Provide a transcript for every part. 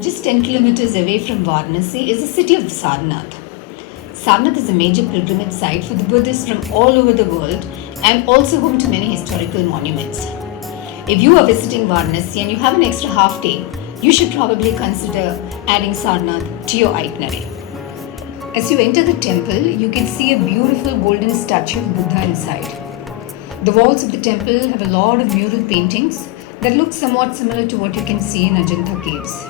Just 10 kilometers away from Varanasi is the city of Sarnath. Sarnath is a major pilgrimage site for the Buddhists from all over the world and also home to many historical monuments. If you are visiting Varanasi and you have an extra half day, you should probably consider adding Sarnath to your itinerary. As you enter the temple, you can see a beautiful golden statue of Buddha inside. The walls of the temple have a lot of mural paintings that look somewhat similar to what you can see in Ajanta caves.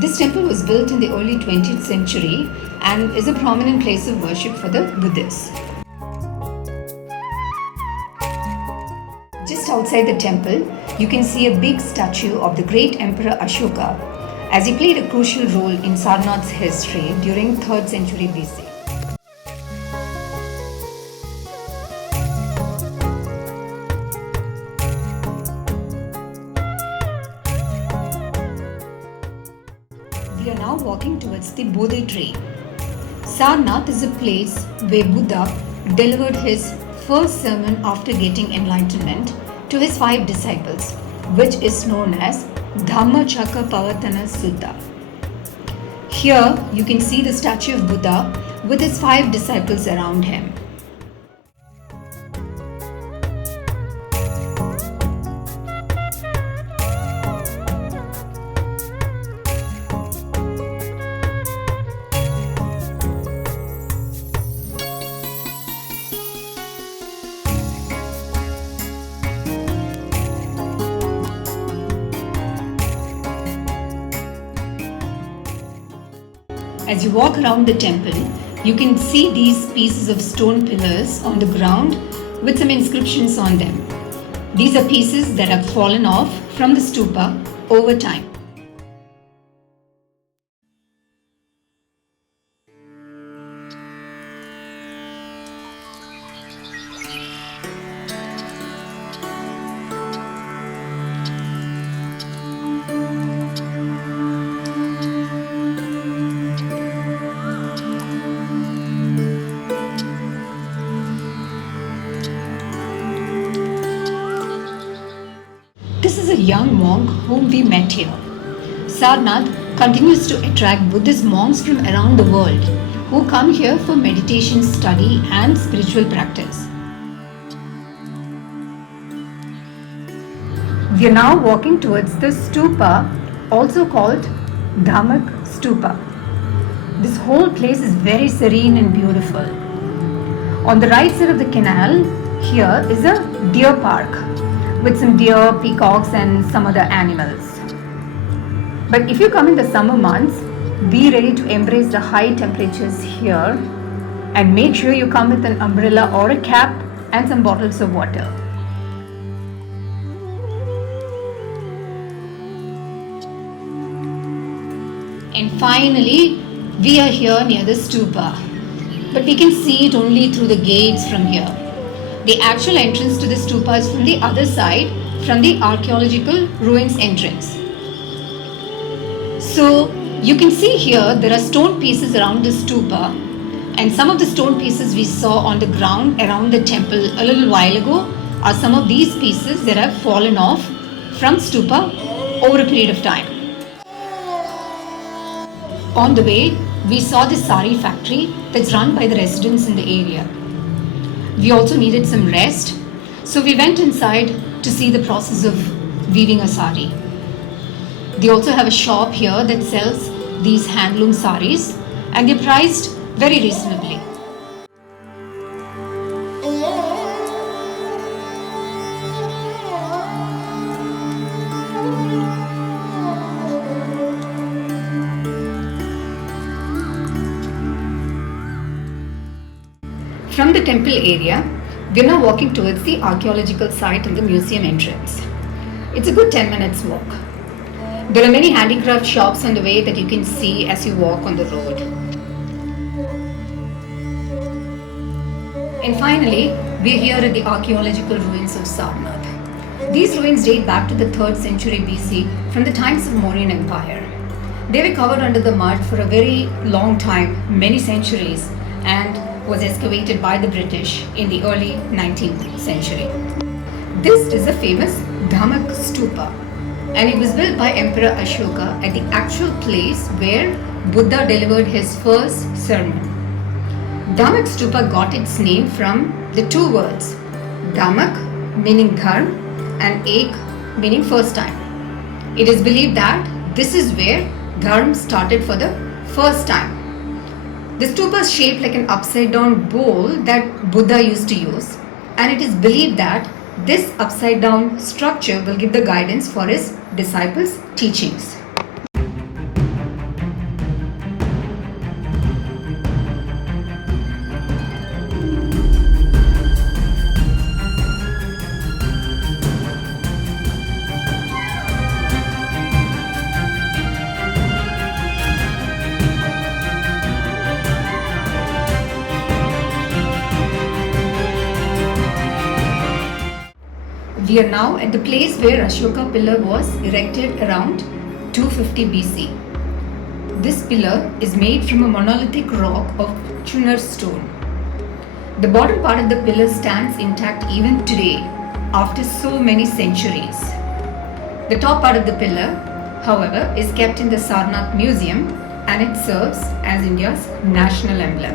This temple was built in the early 20th century and is a prominent place of worship for the Buddhists. Just outside the temple, you can see a big statue of the great Emperor Ashoka, as he played a crucial role in Sarnath's history during 3rd century BC. We are now walking towards the Bodhi tree. Sarnath is a place where Buddha delivered his first sermon after getting enlightenment to his 5 disciples, which is known as Dhammacakkappavattana Sutta. Here you can see the statue of Buddha with his 5 disciples around him. As you walk around the temple, you can see these pieces of stone pillars on the ground with some inscriptions on them. These are pieces that have fallen off from the stupa over time. This is a young monk whom we met here. Sarnath continues to attract Buddhist monks from around the world who come here for meditation study and spiritual practice. We are now walking towards the stupa, also called Dhammak Stupa. This whole place is very serene and beautiful. On the right side of the canal, here is a deer park with some deer, peacocks and some other animals. But if you come in the summer months, be ready to embrace the high temperatures here and make sure you come with an umbrella or a cap and some bottles of water. And finally, we are here near the stupa, but we can see it only through the gates from here. The actual entrance to the stupa is from the other side, from the archaeological ruins entrance. So you can see here there are stone pieces around the stupa, and some of the stone pieces we saw on the ground around the temple a little while ago are some of these pieces that have fallen off from stupa over a period of time. On the way, we saw the sari factory that's run by the residents in the area. We also needed some rest, so we went inside to see the process of weaving a sari. They also have a shop here that sells these handloom saris, and they're priced very reasonably. From the temple area, we are now walking towards the archaeological site and the museum entrance. It's a good 10 minutes walk. There are many handicraft shops on the way that you can see as you walk on the road. And finally, we are here at the archaeological ruins of Sarnath. These ruins date back to the 3rd century BC from the times of Mauryan Empire. They were covered under the mud for a very long time, many centuries, and was excavated by the British in the early 19th century. This is a famous Dhammak Stupa. and it was built by Emperor Ashoka at the actual place where Buddha delivered his first sermon. Dhamak Stupa got its name from the two words Dhamak meaning dharm and ek meaning first time. It is believed that this is where dharm started for the first time. The stupa is shaped like an upside down bowl that Buddha used to use, and it is believed that this upside down structure will give the guidance for his disciples' teachings. We are now at the place where Ashoka Pillar was erected around 250 BC. This pillar is made from a monolithic rock of Chunar stone. The bottom part of the pillar stands intact even today after so many centuries. The top part of the pillar, however, is kept in the Sarnath Museum and it serves as India's national emblem.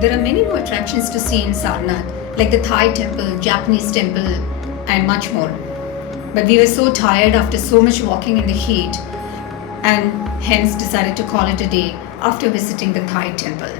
There are many more attractions to see in Sarnath, like the Thai temple, Japanese temple, and much more. But we were so tired after so much walking in the heat and hence decided to call it a day after visiting the Thai temple.